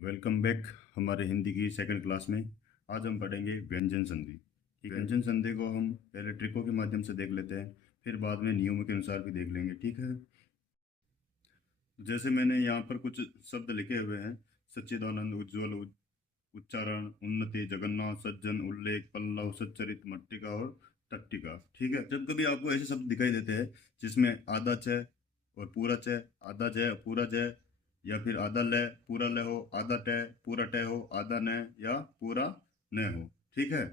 Welcome back हमारे हिंदी की second class में। आज हम पढ़ेंगे व्यंजन संधि। व्यंजन संधि को हम पहले ट्रिकों के माध्यम से देख लेते हैं, फिर बाद में नियमों के अनुसार भी देख लेंगे। ठीक है, जैसे मैंने यहाँ पर कुछ शब्द लिखे हुए हैं: सच्चिदानंद, उज्ज्वल, उच्चारण, उन्नति, जगन्नाथ, सज्जन, उल्लेख, पल्लव, सच्चरित, मट्टिका और टट्टिका। ठीक है, जब कभी आपको ऐसे शब्द दिखाई देते हैं जिसमें आधा च और पूरा च, आधा ज पूरा ज, या फिर आधा ल पूरा ल हो, आधा ट पूरा ट हो, आधा न या पूरा न हो, ठीक है,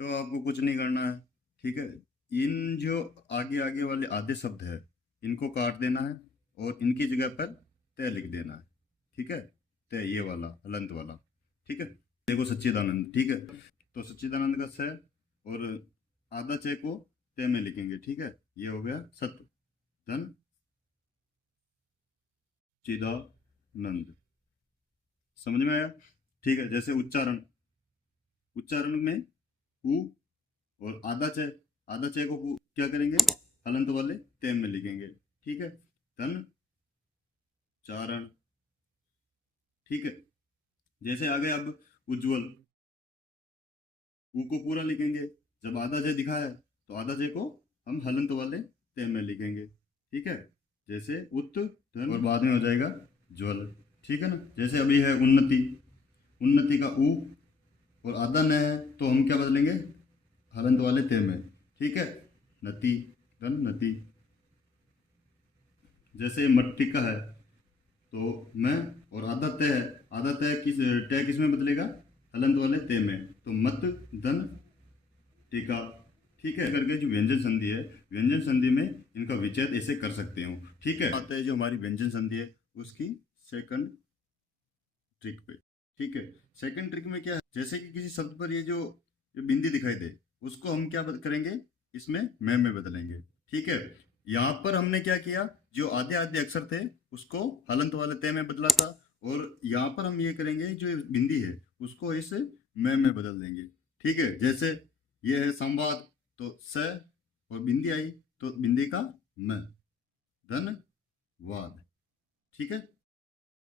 तो आपको कुछ नहीं करना है। ठीक है, इन जो आगे आगे वाले आधे शब्द है इनको काट देना है और इनकी जगह पर त लिख देना है। ठीक है, त ये वाला हलंत वाला। ठीक है, देखो सच्चिदानंद। ठीक है, तो सच्चिदानंद का स और आधा च को त में लिखेंगे। ठीक है, ये हो गया सत्य धन चिदानंद। समझ में आया? ठीक है, जैसे उच्चारण, उच्चारण में उ और आधा च, आधा च को क्या करेंगे, हलंत वाले ते में लिखेंगे। ठीक है, धन चारण। ठीक है, जैसे आ गए अब उज्ज्वल, ऊ को पूरा लिखेंगे, जब आधा ज दिखा है तो आधा ज को हम हलंत वाले ते में लिखेंगे। ठीक है, जैसे उत धन और बाद में हो जाएगा ज्वल। ठीक है ना, जैसे अभी है उन्नति, उन्नति का ऊ और आधा न है तो हम क्या बदलेंगे, हलंत वाले ते में। ठीक है, नति धन नति। जैसे मट्टिका है तो मैं और आधा तय है, आधा तय किस में बदलेगा, हलंत वाले ते में, तो मत धन टीका। ठीक है, करके जो व्यंजन संधि है, व्यंजन संधि में इनका विच्छेद ऐसे कर सकते हो। ठीक है, आते हैं जो हमारी व्यंजन संधि है उसकी सेकंड ट्रिक पे। ठीक है, सेकंड ट्रिक में क्या है, जैसे कि किसी शब्द पर ये जो बिंदी दिखाई दे उसको हम क्या करेंगे, इसमें में बदलेंगे। ठीक है, यहाँ पर हमने क्या किया, जो आधे आधे अक्षर थे उसको हलंत वाले ते में बदला था, और यहाँ पर हम ये करेंगे जो बिंदी है उसको इस में बदल देंगे। ठीक है, जैसे ये है संवाद तो स और बिंदी आई तो बिंदी का म, धन्यवाद। ठीक है,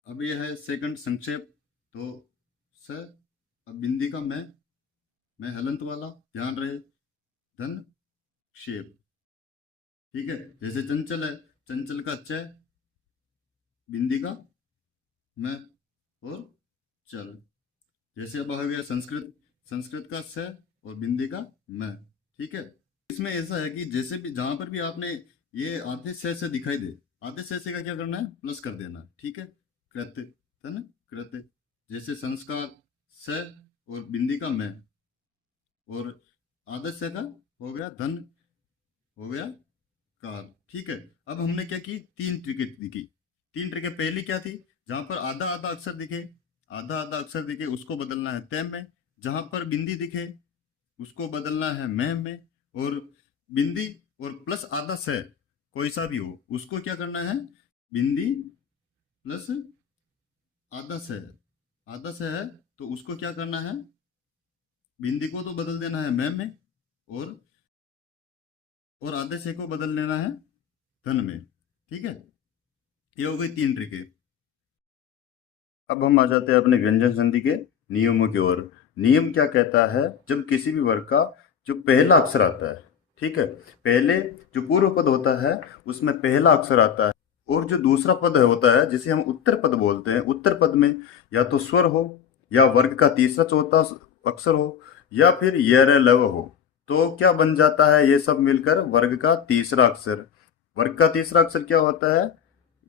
अब ये है सेकंड संक्षेप तो स, अब बिंदी का मैं हलंत वाला, ध्यान रहे, धन क्षेप। ठीक है, जैसे चंचल है, चंचल का च, बिंदी का मैं और चल। जैसे अब आ गया संस्कृत, संस्कृत का स और बिंदी का मैं। ठीक है, इसमें ऐसा है कि जैसे भी जहां पर भी आपने ये आधे से दिखाई दे, आधे से का क्या करना है, प्लस कर देना। ठीक है, कृत धन कृत। जैसे संस्कार स और बिंदी का मैं, और आधे से का हो गया धन, हो गया कार। ठीक है, अब हमने क्या की, तीन ट्रिकेट दिखी। तीन ट्रिकेट पहली क्या थी, जहां पर आधा आधा अक्षर दिखे, आधा आधा अक्षर दिखे उसको बदलना है तय में, जहां पर बिंदी दिखे उसको बदलना है में, और बिंदी और प्लस आधा से कोई सा भी हो उसको क्या करना है, बिंदी प्लस आधा से, आधा से है तो उसको क्या करना है, बिंदी को तो बदल देना है में, और आधे से को बदल लेना है धन में। ठीक है, ये हो गई तीन ट्रिकें। अब हम आ जाते हैं अपने व्यंजन संधि के नियमों की ओर। नियम क्या कहता है, जब किसी भी वर्ग का जो पहला अक्षर आता है, ठीक है, पहले जो पूर्व पद होता है उसमें पहला अक्षर आता है, और जो दूसरा पद होता है जिसे हम उत्तर पद बोलते हैं, उत्तर पद में या तो स्वर हो, या वर्ग का तीसरा चौथा अक्षर हो, या फिर य लव हो, तो क्या बन जाता है, ये सब मिलकर वर्ग का तीसरा अक्षर। वर्ग का तीसरा अक्षर क्या होता है,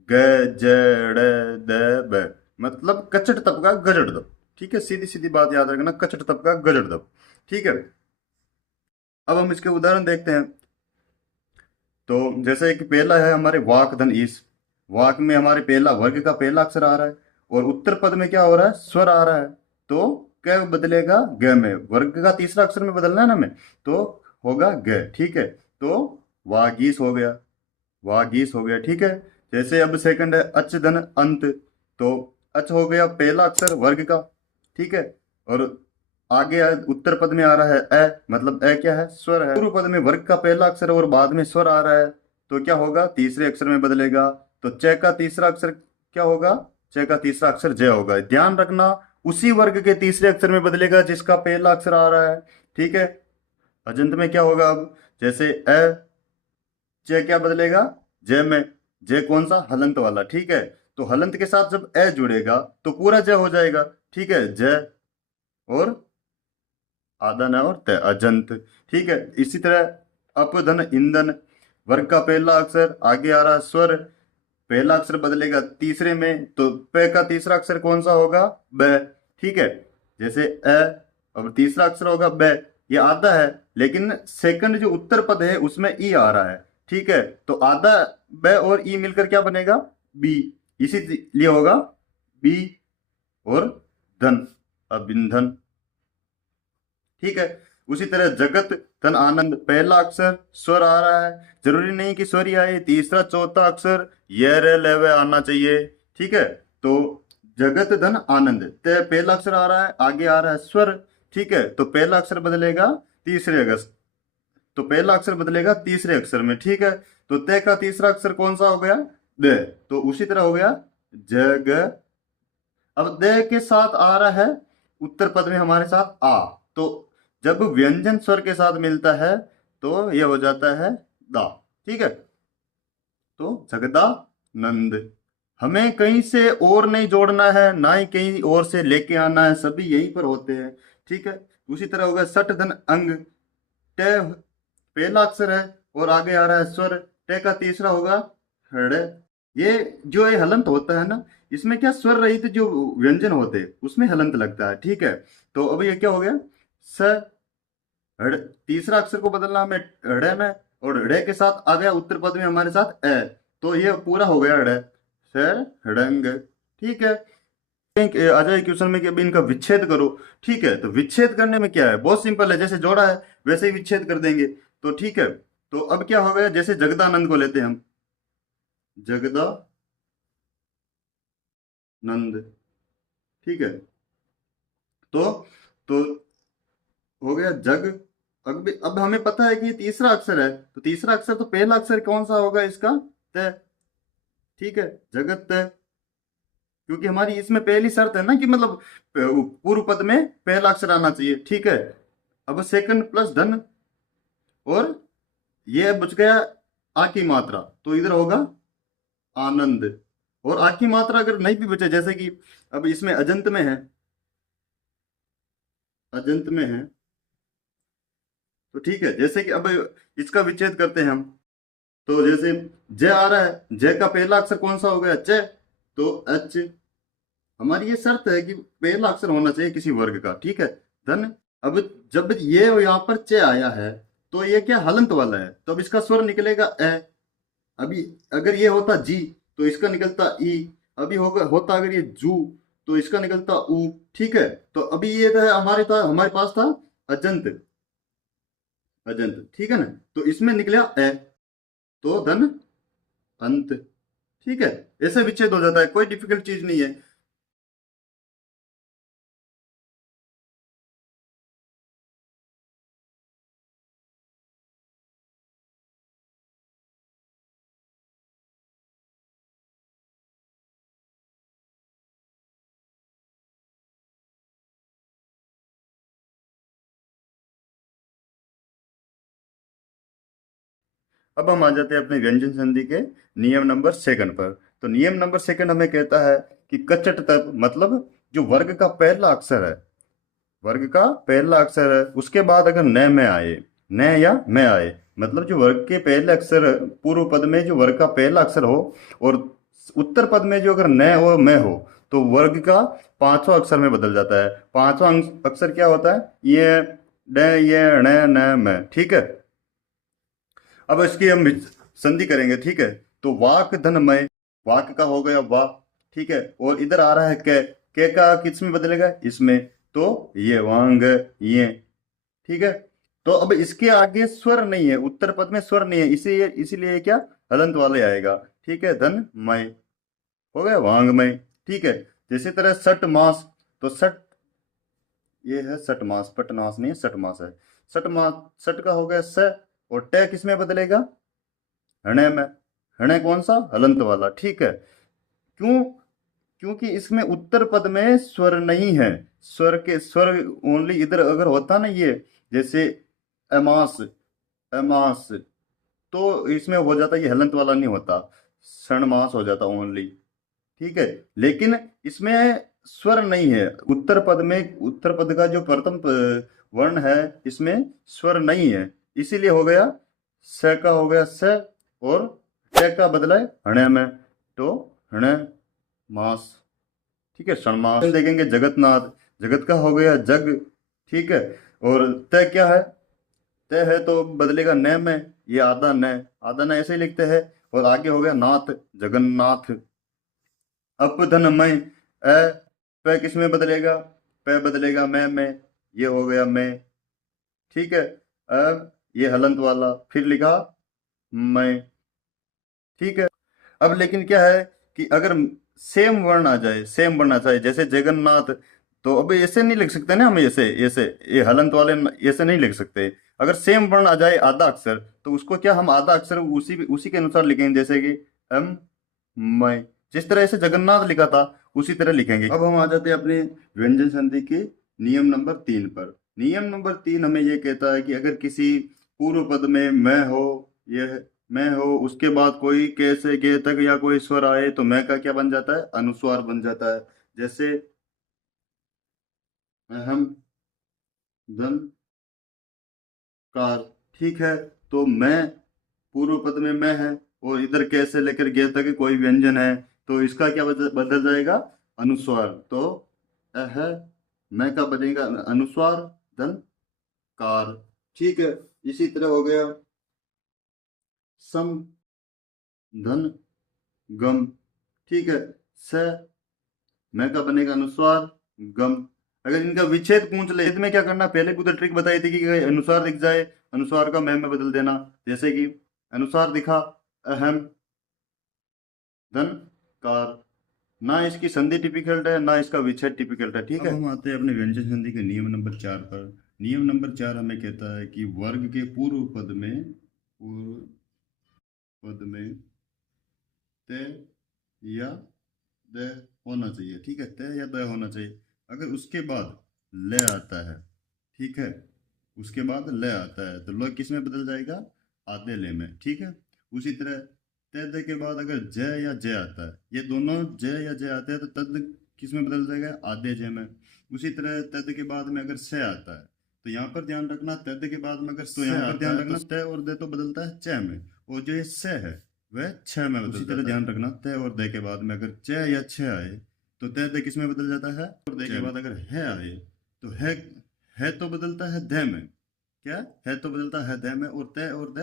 ग ज ड़ द ब, मतलब कचट तब का गजड़ दब। ठीक है, सीधी सीधी बात याद रखना, कचट तब का गजड़ दब। ठीक है, अब हम इसके उदाहरण देखते हैं। तो जैसे कि पहला है हमारे वाक धन ईस, वाक में हमारे पहला वर्ग का पहला अक्षर आ रहा है, और उत्तर पद में क्या हो रहा है, स्वर आ रहा है, तो क्या बदलेगा, ग में, वर्ग का तीसरा अक्षर में बदलना है ना में, तो होगा ग। ठीक है, तो वागीस हो गया, वागीस हो गया। ठीक है, जैसे अब सेकंड है अच धन अंत, तो अच हो गया पहला अक्षर वर्ग का। ठीक है, और आगे उत्तर पद में आ रहा है अ, मतलब अ क्या है, स्वर है। पूर्व पद में वर्ग का पहला अक्षर और बाद में स्वर आ रहा है, तो क्या होगा, तीसरे अक्षर में बदलेगा, तो च का तीसरा अक्षर क्या होगा, च का तीसरा अक्षर ज होगा। ध्यान रखना उसी वर्ग के तीसरे अक्षर में बदलेगा जिसका पहला अक्षर आ रहा है, ठीक है। अजंत में क्या होगा अब, जैसे अ, च क्या बदलेगा ज में, ज कौन सा, हलंत वाला, ठीक है। तो हलंत के साथ जब अ जुड़ेगा तो पूरा ज हो जाएगा, ठीक है। ज और आधा न और त, अजंत, ठीक है। इसी तरह अपधन ईंधन, वर्ग का पहला अक्षर, आगे आ रहा स्वर, पहला अक्षर बदलेगा तीसरे में, तो प का तीसरा अक्षर कौन सा होगा, ब, ठीक है। जैसे अ, अब तीसरा अक्षर होगा ब, ये आधा है, लेकिन सेकंड जो उत्तर पद है उसमें ई आ रहा है, ठीक है। तो आधा ब और ई मिलकर क्या बनेगा, बी, इसीलिए होगा बी और धन, अबिंधन, ठीक है। उसी तरह जगत धन आनंद, पहला अक्षर स्वर आ रहा है, जरूरी नहीं कि स्वर ही आए, तीसरा चौथा अक्षर ये रे ले वे आना चाहिए, ठीक है। तो जगत धन आनंद, ते पहला अक्षर आ रहा है, आगे आ रहा है स्वर, ठीक है। तो पहला अक्षर बदलेगा तीसरे अक्षर, तो पहला अक्षर बदलेगा तीसरे अक्षर में, ठीक है। तो ते का तीसरा अक्षर कौन सा हो गया, द, तो उसी तरह हो गया जग। अब द के साथ आ रहा है उत्तर पद में हमारे साथ आ, तो जब व्यंजन स्वर के साथ मिलता है तो यह हो जाता है दा, ठीक है। तो जगदानंद, हमें कहीं से और नहीं जोड़ना है, ना ही कहीं और से लेके आना है, सभी यहीं पर होते हैं, ठीक है। उसी तरह होगा सठ धन अंग, टे पहला अक्षर है और आगे आ रहा है स्वर, टे का तीसरा होगा हड़। ये जो ये हलंत होता है ना, इसमें क्या स्वर रहित जो व्यंजन होते हैं उसमें हलंत लगता है, ठीक है। तो अब ये क्या हो गया, स, हड़, तीसरा अक्षर को बदलना हमें हड़े में, और हड़े के साथ आ गया उत्तर पद में हमारे साथ ए, तो ये पूरा हो गया हड़े, सर हड़ंग, ठीक है। आ जाए क्वेश्चन में कि अभी इनका विच्छेद करो, ठीक है। तो विच्छेद करने में क्या है, बहुत सिंपल है, जैसे जोड़ा है वैसे ही विच्छेद कर देंगे, तो ठीक है। तो अब क्या हो गया, जैसे जगदानंद को लेते हैं हम, जगदानंद, ठीक है। तो हो गया जग। अब हमें पता है कि ये तीसरा अक्षर है, तो तीसरा अक्षर तो पहला अक्षर कौन सा होगा इसका, त, ठीक है, जगत त, क्योंकि हमारी इसमें पहली शर्त है ना कि मतलब पूर्व पद में पहला अक्षर आना चाहिए, ठीक है। अब सेकंड प्लस धन, और ये बच गया आ की मात्रा, तो इधर होगा आनंद। और आ की मात्रा अगर नहीं भी बचे, जैसे कि अब इसमें अजंत में है, अजंत में है, तो ठीक है। जैसे कि अब इसका विच्छेद करते हैं हम, तो जैसे ज आ रहा है, ज का पहला अक्षर कौन सा हो गया, च, तो एच, हमारी ये शर्त है कि पहला अक्षर होना चाहिए किसी वर्ग का, ठीक है। धन, अब जब ये यहाँ पर च आया है तो ये क्या हलंत वाला है, तो अब इसका स्वर निकलेगा ए। अभी अगर ये होता जी तो इसका निकलता ई, अभी होगा होता अगर ये जू तो इसका निकलता ऊ, ठीक है। तो अभी ये था हमारे पास था अजंत, अजंत, ठीक है ना। तो इसमें निकला ए, तो धन अंत, ठीक है। ऐसे विच्छेद हो जाता है, कोई डिफिकल्ट चीज नहीं है। अब हम आ जाते हैं अपने व्यंजन संधि के नियम नंबर सेकंड पर। तो नियम नंबर सेकंड हमें कहता है कि कचट तब, मतलब जो वर्ग का पहला अक्षर है, वर्ग का पहला अक्षर है, उसके बाद अगर न में आए, न या में आए, मतलब जो वर्ग के पहले अक्षर, पूर्व पद में जो वर्ग का पहला अक्षर हो, और उत्तर पद में जो अगर न हो में हो, तो वर्ग का पांचवा अक्षर में बदल जाता है। पांचवा अक्षर क्या होता है, ये ड, ये ण, न, में, ठीक है। अब इसकी हम संधि करेंगे, ठीक है। तो वाक धनमय, वाक का हो गया वाह, ठीक है। और इधर आ रहा है क का किस में बदलेगा, इसमें, तो ये वांग, ये, ठीक है। तो अब इसके आगे स्वर नहीं है, उत्तर पद में स्वर नहीं है, इसीलिए इसीलिए क्या हलंत वाले आएगा, ठीक है। धनमय हो गया वांगमय, ठीक है। जैसे तरह सठ मास, तो सठ, ये है सठ मास, पट मास नहीं है, सठ मास है। सठ मास, सठ का हो गया स, और ट किस में बदलेगा, हणे में, हणे कौन सा, हलंत वाला, ठीक है। क्यों, क्योंकि इसमें उत्तर पद में स्वर नहीं है। स्वर ओनली इधर अगर होता ना ये, जैसे अमास, अमास, तो इसमें हो जाता, ये हलंत वाला नहीं होता, षणमास हो जाता ओनली। ठीक है, लेकिन इसमें स्वर नहीं है। उत्तर पद में, उत्तर पद का जो प्रथम वर्ण है इसमें स्वर नहीं है, इसीलिए हो गया स का हो गया स, और ट का बदला है हणे में, तो हणे मास। ठीक है, षणमास। देखेंगे जगतनाथ, जगत का हो गया जग। ठीक है, और त क्या है, त है तो बदलेगा न में, ये आधा न, आधा न ऐसे ही लिखते हैं। और आगे हो गया नाथ, जगन्नाथ। अपधनमय, अ प किस में बदलेगा, प बदलेगा मैं में, ये हो गया मैं। ठीक है, अब ये हलंत वाला, फिर लिखा मैं। ठीक है, अब लेकिन क्या है कि अगर सेम वर्ण आ जाए, सेम वर्ण आ जाए, जैसे जगन्नाथ, तो अब ऐसे नहीं लिख सकते ना हम, ऐसे ऐसे ये हलंत वाले ऐसे नहीं लिख सकते। अगर सेम वर्ण आ जाए आधा अक्षर, तो उसको क्या हम आधा अक्षर उसी उसी के अनुसार लिखेंगे, जैसे कि अम मैं, जिस तरह से जगन्नाथ लिखा था उसी तरह लिखेंगे। अब हम आ जाते हैं अपने व्यंजन संधि के नियम नंबर 3 पर। नियम नंबर 3 हमें यह कहता है कि अगर किसी पूर्व पद में मैं हो, यह मैं हो, उसके बाद कोई कैसे गे तक या कोई स्वर आए, तो मैं का क्या बन जाता है, अनुस्वार बन जाता है। जैसे अहम, धन, कार। ठीक है, तो मैं पूर्व पद में मैं है, और इधर कैसे लेकर गे तक कोई व्यंजन है, तो इसका क्या बदल जाएगा, अनुस्वार। तो अह, मैं का बनेगा अनुस्वार, धन, कार। ठीक है, इसी तरह हो गया सम, धन, गम। ठीक है, स, मैं का बनेगा अनुस्वार, गम। अगर इनका विच्छेद पूछ ले, में क्या करना, पहले भी उधर ट्रिक बताई थी कि अनुस्वार दिख जाए, अनुस्वार का मैं में बदल देना। जैसे कि अनुस्वार दिखा, अहम, धन, कार। ना इसकी संधि टिपिकल है, ना इसका विच्छेद टिपिकल है। ठीक है, अब हम आते हैं अपने व्यंजन संधि के नियम नंबर 4 पर। नियम नंबर 4 हमें कहता है कि वर्ग के पूर्व पद में, पूर्व पद में त या द होना चाहिए। ठीक है, त या द होना चाहिए। अगर उसके बाद ल आता है, ठीक है, उसके बाद ल आता है, तो ल किस में बदल जाएगा, आधे ले में। ठीक है, उसी तरह तद के बाद अगर ज या ज आता है, ये दोनों ज या ज आते हैं, तो तद किस में बदल जाएगा, आधे ज में। उसी तरह तद के बाद में अगर स आता है, तो यहाँ पर ध्यान रखना, तद के बाद में अगर तो यहाँ पर ध्यान रखना, त और द तो बदलता है च में, और जो ये स है वह छ में बदल। उसी तरह ध्यान रखना, त और द के बाद में अगर च या छ आए, तो त द किस में बदल जाता है, और द के बाद अगर है आए, तो है तो बदलता है ध में। क्या है, तो बदलता है ध में, और त और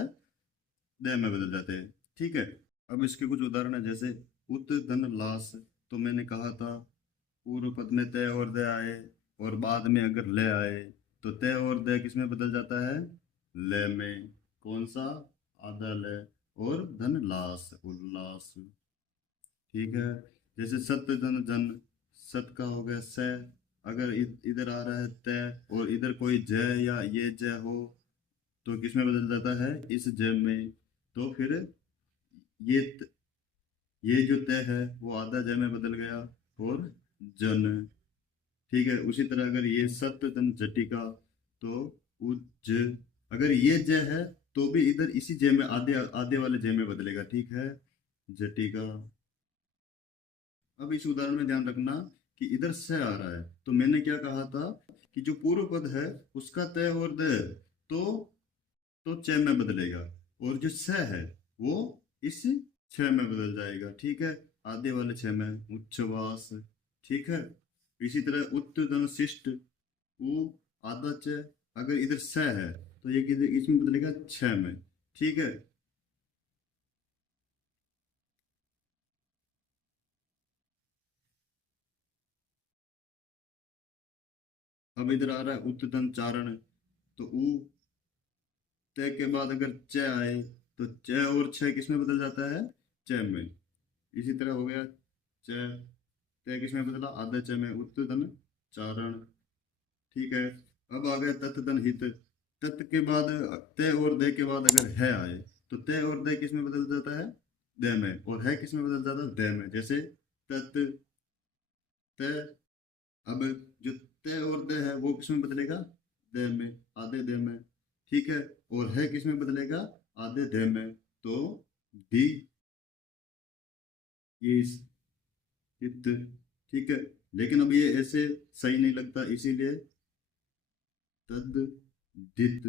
द में बदल जाते हैं। ठीक है, अब इसके कुछ उदाहरण है, जैसे उत, धन, लास। तो मैंने कहा था पूर्व पद में त और द आए, और बाद में अगर ल आए, तो त और द किस में बदल जाता है, ल में। कौन सा, आधा ल। और धन, लास, उल्लास। ठीक है, जैसे सत्य, धन, जन। सत का हो गया स, अगर इधर आ रहा है त, और इधर कोई ज या ये ज हो, तो किस में बदल जाता है, इस ज में। तो फिर ये ये जो त है वो आधा ज में बदल गया, और जन। ठीक है, उसी तरह अगर ये सत्य, धन, जटिका, तो उज्ज। अगर ये ज है, तो भी इधर इसी ज में, आधे आधे वाले ज में बदलेगा। ठीक है, जटिका। अब इस उदाहरण में ध्यान रखना कि इधर से आ रहा है, तो मैंने क्या कहा था कि जो पूर्व पद है उसका त और द, तो च में बदलेगा, और जो स है वो इस छ में बदल जाएगा। ठीक है, आधे वाले छ में, उच्छ्वास। ठीक है, इसी तरह उत्तम, शिष्ट, उ, आधा च। अगर इधर स है, तो ये किधर इसमें बदलेगा, छ में। ठीक है, अब इधर आ रहा है उत्तम चारण, तो उ, त के बाद अगर च आए, तो च और छ किस में बदल जाता है, च में। इसी तरह हो गया च, त किस में बदला, आधे च में, उत्तन चारण। ठीक है, अब आ गया तत्, धन, हित। तत् के बाद त और द के बाद अगर है आए, तो त और द किस में बदल जाता है, द में, और है किस में बदल जाता है, द में। जैसे तत्, त। अब जो त और द है वो किस में बदलेगा? द में, आधे द में। ठीक है, और है किस में बदलेगा? आधे द में। तो दी, ये इत। ठीक है, लेकिन अब ये ऐसे सही नहीं लगता, इसीलिए तद दित।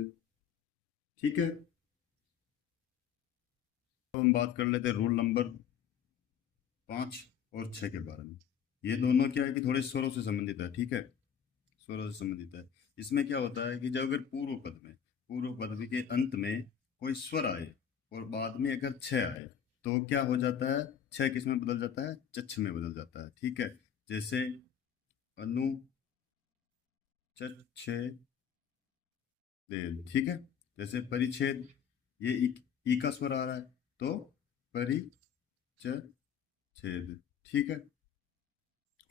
ठीक है, तो हम बात कर लेते हैं रूल नंबर 5 और 6 के बारे में। ये दोनों क्या है कि थोड़े स्वरों से संबंधित है। ठीक है, स्वरों से संबंधित है। इसमें क्या होता है कि जब अगर पूर्व पद के अंत में कोई स्वर आए और बाद में अगर छ आए, तो क्या हो जाता है? छ किस में बदल जाता है? चछ में बदल जाता है। ठीक है, जैसे अनु छ देव। ठीक है, जैसे परिच्छेद, ये ई का स्वर आ रहा है, तो परिच्छेद। ठीक है,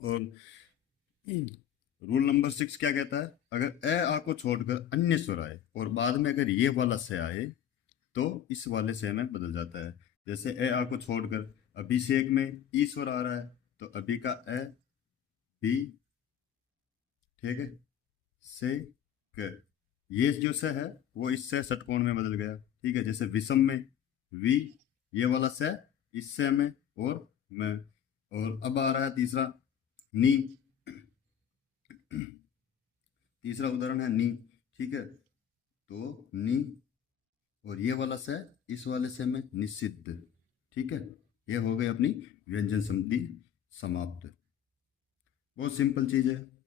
और रूल नंबर 6 क्या कहता है? अगर ए आ को छोड़कर अन्य स्वर आए और बाद में अगर ये वाला से आए, तो इस वाले से में बदल जाता है। जैसे ए आ को छोड़कर अभिषेक में ई स्वर आ रहा है, तो अभी का ए, भी, ठीक है, से, क। ये जो से है वो इससे षटकोण में बदल गया। ठीक है, जैसे विषम में वी, ये वाला से इससे में और में। और अब आ रहा है तीसरा, नी। तीसरा उदाहरण है नी। ठीक है, तो नी और ये वाला से इस वाले से में निषिद्ध। ठीक है, ये हो गई अपनी व्यंजन संधि समाप्त। बहुत सिंपल चीज है।